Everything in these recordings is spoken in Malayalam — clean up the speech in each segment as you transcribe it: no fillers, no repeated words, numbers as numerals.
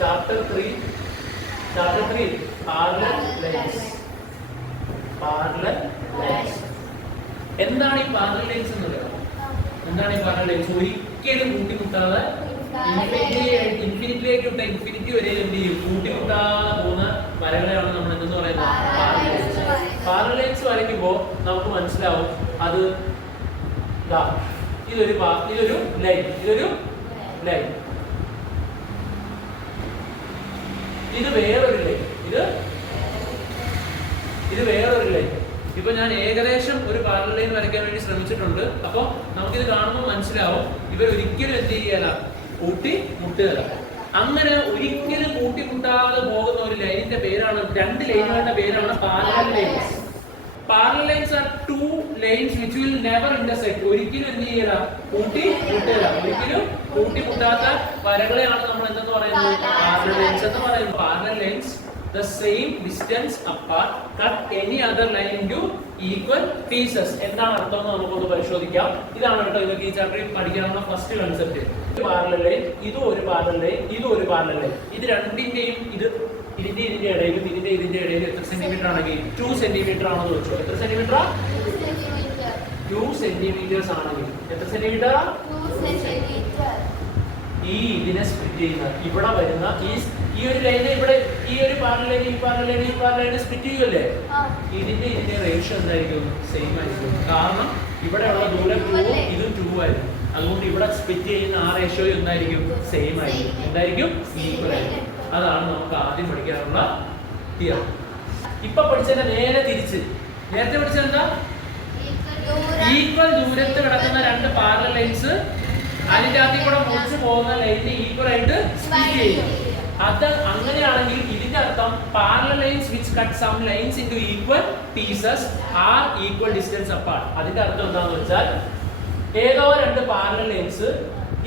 Chapter 3 parallel lines. Parallel lines എന്താണ് ഈ പാരലൽ ലൈൻസ് എന്ന് പറയുന്നത്? എന്താണ് ഈ പാരലൽ ലൈൻസ്? ഒരിക്കലും കൂട്ടിമുട്ടാതെ ഇൻഫിനിറ്റിയിലേക്ക് വിട്ട ഇൻഫിനിറ്റി വരെ എന്ത് ചെയ്യും? കൂട്ടിമുട്ടാതെ പോകുന്ന വരകളെയാണ് നമ്മൾ എന്തെന്ന് പറയുന്നത്? Parallel lines. പാരലൽ ലൈൻസ് വരയ്ക്കുമ്പോൾ നമുക്ക് മനസ്സിലാവും അത് ഇതൊരു ലൈൻ, ലൈൻ, ഇത് വേറൊരു ലൈൻ, ഇത് വേറൊരു ലൈൻ. ഇപ്പൊ ഞാൻ ഏകദേശം ഒരു പാരലൽ ലൈൻ വരയ്ക്കാൻ വേണ്ടി ശ്രമിച്ചിട്ടുണ്ട്. അപ്പൊ നമുക്കിത് കാണുമ്പോൾ മനസ്സിലാവും ഇവർ ഒരിക്കലും എന്ത് ചെയ്യല, കൂട്ടിമുട്ടുകയല്ല. അങ്ങനെ ഒരിക്കലും കൂട്ടിമുട്ടാതെ പോകുന്ന ഒരു ലൈനിന്റെ പേരാണ്, രണ്ട് ലൈനുകളുടെ പേരാണ് parallel lines. Parallel lines are two lanes which will never intersect. ഒരിക്കലും എന്ത് ചെയ്യല, കൂട്ടിമുട്ടുകയില്ല. ഒരിക്കലും കൂട്ടിമുട്ടാത്ത വരകളെയാണ് നമ്മൾ എന്തെന്ന് പറയുന്നത്? പാരലൽ ലൈൻസ് എന്ന് പറയുന്നത്. Parallel lines the same distance apart cut any other line into equal pieces. എന്താണ് അർത്ഥം എന്ന് നമുക്കൊന്ന് പരിശോധിക്കാം. ഇതാണ് കേട്ടോ ഇതൊക്കെ ഈ ചാപ്റ്ററിൽ പഠിക്കാനുള്ള ഫസ്റ്റ് കൺസെപ്റ്റ്. പാരലൽ ലൈൻ, ഇതും ഒരു പാരലൽ ലൈൻ, ഇതും ഒരു പാരലൽ ലൈൻ. ഇത് രണ്ടിന്റെയും ഇതിന്റെ ഇടയിലും ഇതിന്റെ ഇടയിലും എത്ര സെന്റിമീറ്റർ ആണെങ്കിൽ 2 സെന്റിമീറ്റർ ആണെന്ന് വെച്ചോ. എത്ര സെന്റിമീറ്റർ? 2 സെന്റിമീറ്റേഴ്സ് ആണെങ്കിൽ എത്ര സെന്റിമീറ്റർ? ഈ ഇതിനെ സ്പ്ലിറ്റ് ചെയ്യുന്ന ഇവിടെ വരുന്ന ഈ ഒരു ലൈനെ ഇവിടെ ഈ ഒരു പാരലൽ ലൈൻ, ഈ പാരലൽ ലൈൻ, ഈ പാരലൽ ലൈനെ സ്പ്ലിറ്റ് ചെയ്യുമല്ലേ? ഇതിന്റെ റേഷ്യോ എന്തായിരിക്കും? സെയിം ആയിരിക്കും. കാരണം ഇവിടെയുള്ള ദൂരം 2 ഇതും 2 ആയിരുന്നു. അതുകൊണ്ട് ഇവിടെ സ്പ്ലിറ്റ് ചെയ്യുന്ന ആ റേഷ്യോ എന്തായിരിക്കും? സെയിം ആയിരിക്കും. എന്തായിരിക്കും? ഈക്വൽ ആയിരിക്കും. അതാണ് നമുക്ക് ആദ്യം പഠിക്കാനുള്ള തിയറി. ഇപ്പൊ പഠിച്ചതിന്റെ നേരെ തിരിച്ച്. നേരത്തെ പഠിച്ചത് എന്താ? ഈക്വൽ ദൂരത്ത് കിടക്കുന്ന രണ്ട് പാരലൽ ലൈൻസ് അതിന്റെ അകത്തിൽ കൂടെ മുറിച്ച് പോകുന്ന ലൈനിന് ഈക്വൽ ആയിട്ട് സ്പ്ലിറ്റ് ചെയ്യും. അത് അങ്ങനെയാണെങ്കിൽ ഇതിന്റെ അർത്ഥം parallel lines which cut some lines into equal pieces are equal distance apart. അതിന്റെ അർത്ഥം എന്താണെന്ന് വെച്ചാൽ ഏതോ രണ്ട് പാരലൽ ലൈൻസ്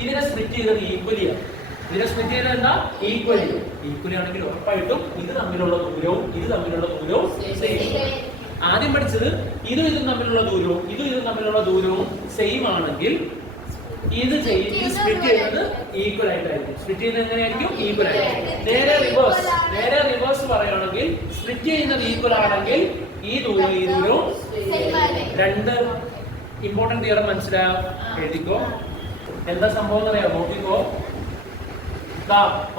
ഇതിനെ സ്പ്ലിറ്റ് ചെയ്തത് ഈക്വലി ആണ്. ഇതിനെ സ്പ്ലിറ്റ് ചെയ്തത് എന്താ? ഈക്വലി. ഈക്വലി ആണെങ്കിൽ ഉറപ്പായിട്ടും ഇത് തമ്മിലുള്ള ദൂരവും സെയിം. ആദ്യം പഠിച്ചത് ഇതും തമ്മിലുള്ള ദൂരവും സെയിം ആണെങ്കിൽ ഇത് സ്പ്ലിറ്റ് ചെയ്യുന്നത് ഈക്വൽ ആയിട്ടായിരിക്കും. സ്പ്ലിറ്റ് ചെയ്യുന്നത് എങ്ങനെയായിരിക്കും? ഈക്വൽ ആയിരിക്കും. നേരെ റിവേഴ്സ് പറയുകയാണെങ്കിൽ സ്പ്ലിറ്റ് ചെയ്യുന്നത് ഈക്വൽ ആണെങ്കിൽ ഈ ദൂരവും രണ്ട് ഇമ്പോർട്ടന്റ് തിയറം മനസ്സിലാവും. എഴുതിക്കോ. എന്താ സംഭവം എന്നറിയാം? നോക്കിക്കോ.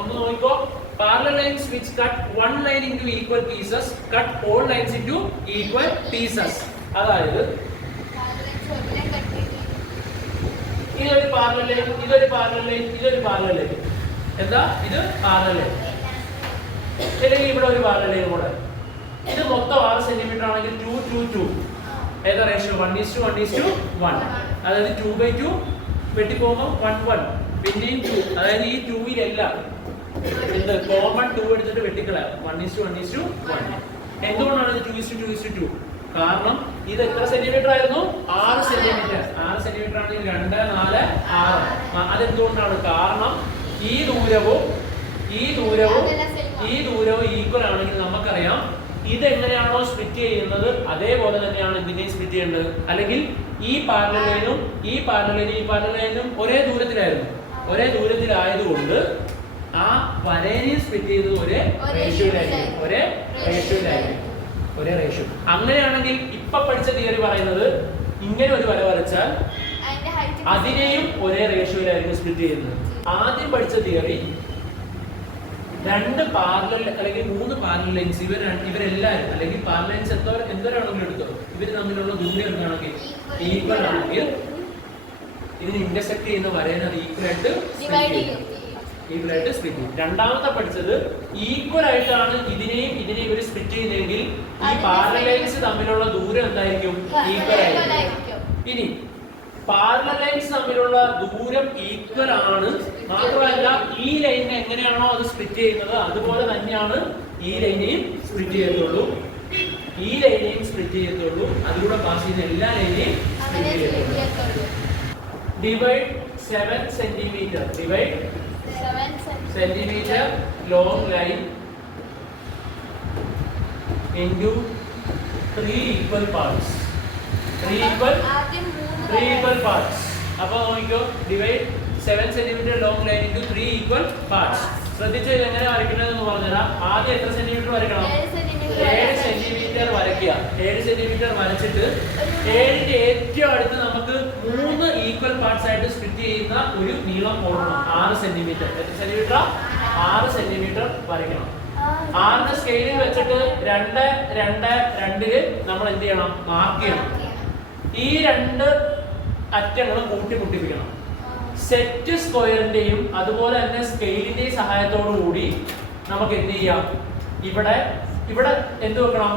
ഒന്ന് നോക്കിക്കോ. Parallel lines which cut one line into equal pieces cut all lines into equal pieces. അതായത് ഇതൊരു പാരലൽ ലൈൻ, ഇതൊരു പാരലൽ ലൈൻ. എന്താ? ഇത് പാരലൽ ലൈൻ. അല്ലെങ്കിൽ ഇവിടെ ഒരു പാരലൽ ലൈൻ കൂടെ. ഇത് മൊത്തം 6 സെന്റിമീറ്റർ ആണെങ്കിൽ 2 2 2 ഏതാ റേഷ്യോ? 1:1. അതായത് 2/2 വെട്ടി പോകുമ്പോൾ 1 1 പിന്നെയും 2. അതായത് ഈ 2-ലെല്ലാം എന്ത് കോമൺ 2 എടുത്തിട്ട് വെട്ടിക്കളയാം. 1:1. എന്തുകൊണ്ടാണ് ഇത് 2:2? കാരണം ഇത് എത്ര സെന്റിമീറ്റർ ആയിരുന്നു? 6 സെന്റിമീറ്റർ. 6 സെന്റിമീറ്റർ ആണെങ്കിൽ 2 4 6. അതെന്തുകൊണ്ടാണ്? കാരണം ഈ ദൂരവും ഈക്വൽ ആണെങ്കിൽ നമുക്കറിയാം ഇത് എങ്ങനെയാണോ സ്പ്ലിറ്റ് ചെയ്യുന്നത് അതേപോലെ തന്നെയാണ് ഇതിനെ സ്പ്ലിറ്റ് ചെയ്യേണ്ടത്. അല്ലെങ്കിൽ ഈ പാരലൽ ലൈനും ഒരേ ദൂരത്തിലായതുകൊണ്ട് ആ വരേനെ സ്പ്ലിറ്റ് ചെയ്തത് ഒരേ റേഷ്യോ. അങ്ങനെയാണെങ്കിൽ ഇപ്പൊ പഠിച്ച തിയറി പറയുന്നത് ഇങ്ങനെ ഒരു വര വരച്ചാൽ അതിനെയും ഒരേ റേഷ്യോയിലായിരിക്കും സ്പ്ലിറ്റ് ചെയ്യുന്നത്. ആദ്യം പഠിച്ച തിയറി രണ്ട് പാരലൽ അല്ലെങ്കിൽ 3 പാരലൽ ലൈൻസ് ഇവരെല്ലാവരും അല്ലെങ്കിൽ പാരലൽ ലൈൻസ് എന്തോരാണെങ്കിലും എടുത്തോ, ഇവർ തമ്മിലുള്ള ദൂരം എന്താണെങ്കിൽ ഈക്വൽ ആണെങ്കിൽ ഇതിന് ഇന്റർസെക്ട് ചെയ്യുന്ന വരേനെ ഈക്വൽ ആയിട്ട് സ്പ്ലിറ്റ് ചെയ്യും. രണ്ടാമത്തെ പഠിച്ചത് ഈക്വൽ ആയിട്ടാണ് ഇതിനെയും ഇവർ സ്പ്ലിറ്റ് ചെയ്യുന്നതെങ്കിൽ ഈ പാരലൽ ലൈൻസ് തമ്മിലുള്ള ദൂരം എന്തായിരിക്കും? ഈക്വൽ ആയിരിക്കും. ഇനി പാരലൽ ലൈൻസ് തമ്മിലുള്ള ദൂരം ഈക്വൽ ആണ്, മാത്രമല്ല ഈ ലൈനിനെ എങ്ങനെയാണോ അത് സ്പ്ലിറ്റ് ചെയ്യുന്നത് അതുപോലെ തന്നെയാണ് ഈ ലൈനെയും സ്പ്ലിറ്റ് ചെയ്യത്തുള്ളൂ. അതിലൂടെ പാസ് ചെയ്യുന്ന എല്ലാ ലൈനെയും സ്പ്ലിറ്റ് ചെയ്യത്തുള്ളൂ. Divide 7 centimetre long line into 3 equal parts. 3 equal parts. അപ്പോൾ നോക്കിക്കോ, divide 7 centimetre long line into 3 equal parts. ശ്രദ്ധിച്ച് എങ്ങനെ വരയ്ക്കണമെന്ന് പറഞ്ഞുതരാം. ആദ്യം എത്ര സെന്റിമീറ്റർ വരയ്ക്കണം? 7 സെന്റിമീറ്റർ വരയ്ക്കുക. 7 സെന്റിമീറ്റർ വരച്ചിട്ട് 7ന്റെ ഏറ്റവും അടുത്ത് നമുക്ക് 3 ഈക്വൽ പാർട്സ് ആയിട്ട് സ്പ്ലിറ്റ് ചെയ്യുന്ന ഒരു നീളം ഓടണം. 6 സെന്റിമീറ്റർ. എത്ര സെന്റിമീറ്റർ? 6 സെന്റിമീറ്റർ വരയ്ക്കണം. 6ന്റെ സ്കെയിലിൽ വെച്ചിട്ട് 2, 2, 2ല് നമ്മൾ എന്ത് ചെയ്യണം? മാർക്ക് ചെയ്യണം. ഈ 2 അറ്റങ്ങളും കൂട്ടിമുട്ടിപ്പിക്കണം. സെറ്റ് സ്ക്വയറിന്റെയും അതുപോലെ തന്നെ സ്കെയിലിന്റെയും സഹായത്തോടു കൂടി നമുക്ക് എന്ത് ചെയ്യാം? ഇവിടെ എന്ത് വെക്കണം?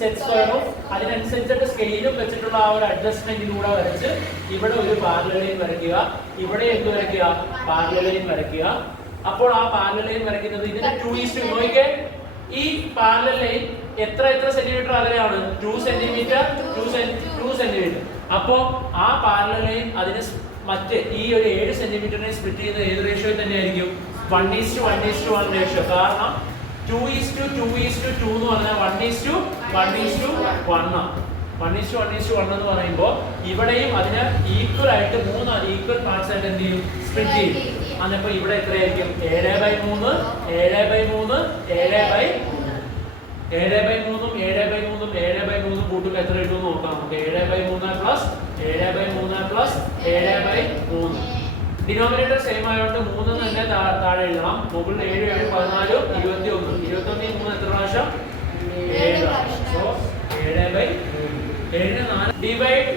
സെറ്റ് സ്ക്വയറും അതിനനുസരിച്ചിട്ട് സ്കെയിലും വെച്ചിട്ടുള്ള ആ ഒരു അഡ്ജസ്റ്റ്മെന്റിലൂടെ വരച്ച് ഇവിടെ ഒരു പാരലൽ ലൈൻ വരയ്ക്കുക. ഇവിടെ എന്ത് വരയ്ക്കുക? പാരലൽ ലൈൻ വരയ്ക്കുക. അപ്പോൾ ആ പാരലൽ ലൈൻ വരയ്ക്കുന്നത് ഇതിന്റെ 2:2 നോക്കിക്കേ. ഈ പാരലൽ ലൈൻ എത്ര സെന്റിമീറ്റർ അകലെയാണ്? 2 സെന്റിമീറ്റർ 2 സെന്റിമീറ്റർ. അപ്പോ ആ പാരലൽ ലൈൻ അതിന് മറ്റേ ഈ ഒരു 7 സെന്റിമീറ്ററിനെ സ്പ്ലിറ്റ് ചെയ്യുന്ന ഏത് റേഷ്യോയിൽ തന്നെയായിരിക്കും? 1:1:1 റേഷ്യോ. കാരണം 2:2:2 എന്ന് പറഞ്ഞാൽ 1:1:1 ആണ്. 1:1:1 എന്ന് പറയുമ്പോൾ ഇവിടെയും അതിന് ഈക്വൽ ആയിട്ട് 3 ഈക്വൽ പാർട്സ് ആയിട്ട് എന്ത് ചെയ്യും? സ്പ്ലിറ്റ് ചെയ്യും. അന്നപ്പോ ഇവിടെ എത്രയായിരിക്കും? 7/3 7/3 7/3 7/3 7/3 7/3 കൂട്ടുമ്പോൾ എത്ര കിട്ടും നോക്കാം നമുക്ക്. 7/3 പ്ലസ് 7/3 പ്ലസ് 7/3. ഡിനോമിനേറ്റർ സെയിം ആയതുകൊണ്ട് 3 തന്നെ താഴെ എഴുതണം. മുകളിൽ 7 7 14 21 21 3 എത്ര പ്രാവശ്യം? 7 പ്രാവശ്യം. So 7/3 7 4 divide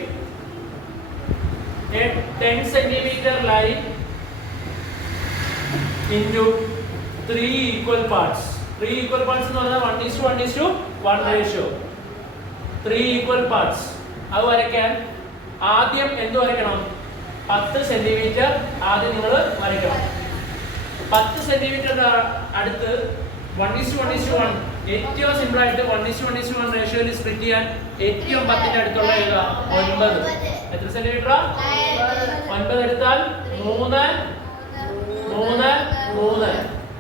a 10 centimeter line into 3 equal parts. 3 equal parts എന്ന് പറഞ്ഞാൽ 1:1:1 റേഷ്യോ. 3 equal parts. അത് വരയ്ക്കാൻ ആദ്യം എന്ത് വരയ്ക്കണം? 10 സെന്റിമീറ്റർ ആദ്യം നിങ്ങൾ വരയ്ക്കണം. 10 സെന്റിമീറ്ററിന്റെ അടുത്ത് 1:1:1 ഏറ്റവും സിമ്പിൾ ആയിട്ട് 1:1:1 റേഷ്യോയിൽ സ്പ്ലിറ്റ് ചെയ്യാൻ ഏറ്റവും 10ന്റെ അടുത്തുള്ള ഏതാ? 9. എത്ര സെന്റിമീറ്റർ? 9 എടുത്താൽ 3 3 3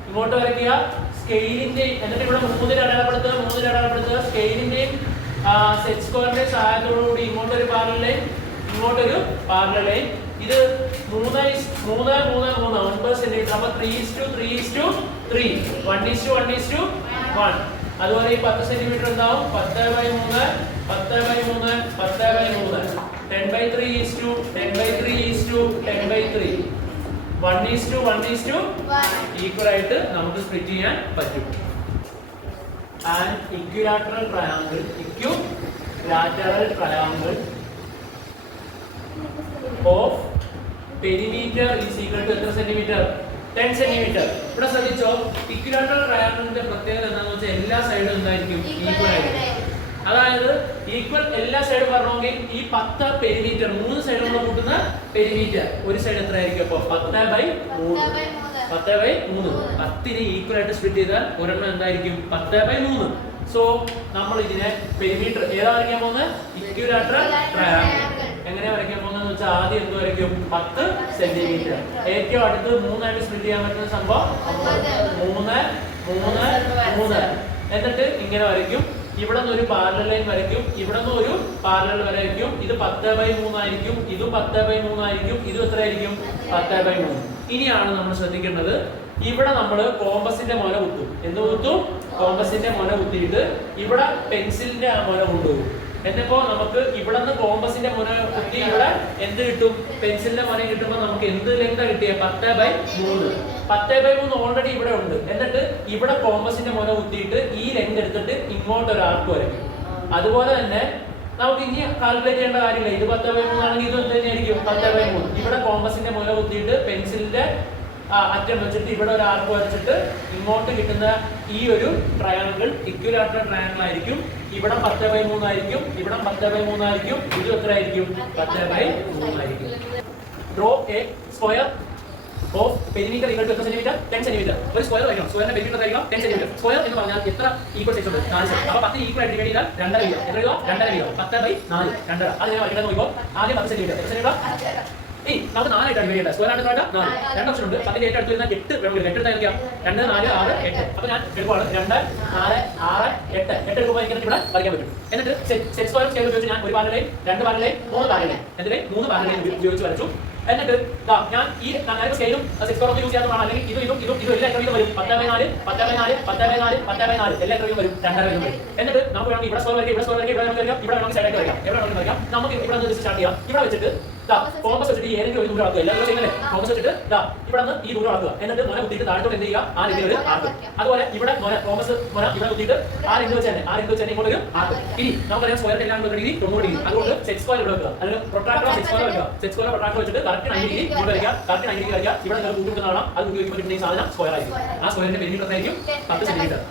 ഇങ്ങോട്ട് വരയ്ക്കുക. സ്കെയിലിന്റെ എന്നിട്ട് ഇവിടെ 3 അടയാളപ്പെടുത്തുക. സ്കെയിലിന്റെയും സെറ്റ് സ്ക്വയറിന്റെയും സഹായത്തോടുകൂടി ഇങ്ങോട്ടൊരു പാരലൽ ലൈൻ, ഇങ്ങോട്ടൊരു പാരലൽ ലൈൻ. ഇത് 3 3 3 3 9 സെന്റിമീറ്റർ. അപ്പൊ 3:3:3 1:1:1. അതുപോലെ ഈ 10 സെന്റിമീറ്റർ ഉണ്ടാവും. 10/3 10/3 10/3 10/3 10/3 1:1:1 ഈക്വൽ ആയിട്ട് നമുക്ക് സ്പ്ലിറ്റ് ചെയ്യാൻ പറ്റും. And equilateral triangle of perimeter is equal to എത്ര സെന്റിമീറ്റർ? 10 സെന്റിമീറ്റർ. ഇവിടെ ശ്രദ്ധിച്ചോ, ഇക്വിലാറ്ററൽ ട്രയാങ്കിളിന്റെ പ്രത്യേകത എന്താണെന്ന് വെച്ചാൽ എല്ലാ സൈഡും എന്തായിരിക്കും? ഈക്വൽ ആയിരിക്കും. അതായത് ഈക്വൽ എല്ലാ സൈഡും പറഞ്ഞെങ്കിൽ ഈ 10 പെരിമീറ്റർ 3 സൈഡുകൾ കൂട്ടുന്ന പെരിമീറ്റർ ഒരു സൈഡ് എത്ര ആയിരിക്കും? അപ്പോൾ 10/3 10/3 10നെ ഈക്വൽ ആയിട്ട് സ്പ്ലിറ്റ് ചെയ്താൽ ഒരെണ്ണം എന്തായിരിക്കും? 10/3. സോ നമ്മൾ ഇതിനെ പെരിമീറ്റർ ഏതാ വരയ്ക്കാൻ പോകുന്നത്? Equilateral triangle. എങ്ങനെ വരയ്ക്കാൻ പോകുന്നതെന്ന് വെച്ചാൽ ആദ്യം എന്ത് വരയ്ക്കും? 10 സെന്റിമീറ്റർ. ഏറ്റവും അടുത്ത് 3 ആയിട്ട് സ്പ്ലിറ്റ് ചെയ്യാൻ പറ്റുന്ന സംഭവം 3 3 3. എന്നിട്ട് ഇങ്ങനെ വരയ്ക്കും. ഇവിടെ നിന്ന് ഒരു പാരലൽ ലൈൻ വരയ്ക്കും. ഇവിടെ നിന്ന് ഒരു പാരലൽ വരയ്ക്കും. ഇത് 10/3 ആയിരിക്കും. ഇതും 10/3 ആയിരിക്കും. ഇതും എത്ര ആയിരിക്കും? 10/3. ഇനിയാണ് നമ്മൾ ശ്രദ്ധിക്കേണ്ടത്, ഇവിടെ നമ്മൾ കോമ്പസിന്റെ മുന കുത്തും. എന്ത് കുത്തും? കോമ്പസിന്റെ മുന കുത്തിയിട്ട് ഇവിടെ പെൻസിലിന്റെ ആ മുന കൊണ്ടുപോകും. എന്നിപ്പോ നമുക്ക് ഇവിടെ നിന്ന് കോമ്പസിന്റെ മുന കുത്തി ഇവിടെ എന്ത് കിട്ടും? പെൻസിലിന്റെ മുന കിട്ടുമ്പോൾ നമുക്ക് എന്ത് ലെങ്താ കിട്ടിയ? 10/3. 10/3 ഓൾറെഡി ഇവിടെ ഉണ്ട്. എന്നിട്ട് ഇവിടെ കോമ്പസിന്റെ മുന കുത്തിയിട്ട് ഈ ലെങ്ത് എടുത്തിട്ട് ഇങ്ങോട്ട് ഒരു ആർക്ക് വരയ്ക്കും. അതുപോലെ തന്നെ നമുക്ക് ഇനി കാൽക്കുലേറ്റ് ചെയ്യേണ്ട കാര്യമില്ല. ഇത് 10/3 ആണെങ്കിൽ ഇത് എന്ത് തന്നെയായിരിക്കും? 10/3. ഇവിടെ കോമ്പസിന്റെ മുന കുത്തിയിട്ട് പെൻസിലിന്റെ അറ്റം വെച്ചിട്ട് ഇവിടെ ഒരു ആർക്ക് വരച്ചിട്ട് ഇങ്ങോട്ട് കിട്ടുന്ന ഈ ഒരു ട്രയാങ്കിൾ ഇക്വിലാറ്ററൽ ട്രയാങ്കിൾ ആയിരിക്കും. ഇവിടെ 10/3 ആയിരിക്കും. ഇവിടെ 10/3 ആയിരിക്കും. ഇത് എത്ര ആയിരിക്കും? 10/3 ആയിരിക്കും. Draw a square of perimeter equal to എത്ര സെന്റിമീറ്റർ? 10 സെന്റിമീറ്റർ. ഒരു സ്ക്വയർ വരയ്ക്കണം. സ്ക്വയറിന്റെ പെരിമീറ്റർ ആയിരിക്കും 10 സെന്റിമീറ്റർ. സ്ക്വയർ എന്ന് പറഞ്ഞാൽ എത്ര ഈക്വൽ സൈസ് ഉണ്ട്? 4 സൈസ്. അപ്പോൾ 10 ഈക്വൽ ആയിട്ട് ഡിവൈഡ് ചെയ്താൽ 2.5 വീതം. എത്ര വീതം? 2.5 വീതം. 10/4 2.5. അത് ഞാൻ വരയ്ക്കുന്നത് നോക്കുമ്പോൾ ആദ്യം 10 സെന്റിമീറ്റർ. എത്ര സെന്റിമീറ്റർ? നമുക്ക് 4 ആയിട്ടാണ് ഡിവൈഡ് ചെയ്യേണ്ടത്. സ്ക്വയർ ആയിട്ട് 4 രണ്ട് ഓപ്ഷൻ ഉണ്ട്. 10ന്റെ ഏറ്റവും അടുത്ത് വരുന്ന 8 വേണമെങ്കിൽ 8 എടുത്താൽ നോക്കിയാൽ 2 4 6 8. അപ്പോൾ ഞാൻ എടുക്കുവാണ് 2 4 6 8 എടുക്കുമ്പോൾ എനിക്ക് ഇവിടെ വരയ്ക്കാൻ പറ്റും. എന്നിട്ട് സെറ്റ് സ്ക്വയർ സ്കെയിൽ ഉപയോഗിച്ച് ഞാൻ ഒരു parallel line, 2 parallel line, 3 parallel line, എന്നിട്ട് 3 പാരലൽ ലൈൻ ഉപയോഗിച്ച് വരച്ചു. എന്നിട്ട് ഞാൻ ഈ സ്കെയിലും 6 കോളം യൂസ് ചെയ്യാവുന്നതാണ്. അല്ലെങ്കിൽ ഇതും എല്ലാ എത്ര വരും 10/4 എല്ലാ എത്ര വരും 2.5 വരും. എന്നിട്ട് നമുക്ക് വേണമെങ്കിൽ ഇവിടെ സ്ക്വയർ വരയ്ക്കാം, ഇവിടെ വേണമെങ്കിൽ സൈഡായിട്ട് വരയ്ക്കാം, എവിടെ വേണമെങ്കിൽ വരയ്ക്കാം. നമുക്ക് ഇവിടെ നിന്ന് സ്റ്റാർട്ട് ചെയ്യാം. ഇവിടെ വെച്ചിട്ട് കോമ്പസ് വെച്ചിട്ട് ഏതെങ്കിലും ഒരു ദൂരം ആക്കുക. എല്ലാവരും ചെയ്യുന്നല്ലേ? കോമ്പസ് വെച്ചിട്ട് ഇവിടെ നിന്ന് ഈ ദൂരം ആക്കുക. എന്നിട്ട് മുന കുത്തിയിട്ട് താഴത്തോട്ട് എന്ത് ചെയ്യുക? ആ രീതിയിൽ ആക്കുക. അതുപോലെ ഇവിടെ കോമ്പസ് മുന ഇവിടെ കുത്തിയിട്ട് ആ രണ്ട് വെച്ച് തന്നെ ഇങ്ങോട്ട് ഒരു ആക്കുക. ഇനി നമുക്കറിയാം സ്ക്വയർ എല്ലാം ഡിഗ്രി 90 ഡിഗ്രി. അതുകൊണ്ട് സെറ്റ് സ്ക്വയർ ഇവിടെ വെക്കുക. അല്ലെങ്കിൽ പ്രൊട്രാക്ടർ സെറ്റ് സ്ക്വയർ വെക്കുക. സെറ്റ് സ്ക്വയർ പ്രൊട്രാക്ടർ വെച്ചിട്ട് കറക്റ്റ് 90 ഡിഗ്രി ഇങ്ങോട്ട് വരയ്ക്കുക. കറക്റ്റ് 90 ഡിഗ്രി വരയ്ക്കുക. ഇവിടെ നിങ്ങൾ കൂട്ടി വെക്കുന്നതാണ്. അത് കൂട്ടി വെക്കുമ്പോൾ ഈ സാധനം സ്ക്വയർ ആയിരിക്കും. ആ സ്ക്വയറിന്റെ പെരിമീറ്റർ ആയിരിക്കും 10 സെന്റിമീറ്റർ.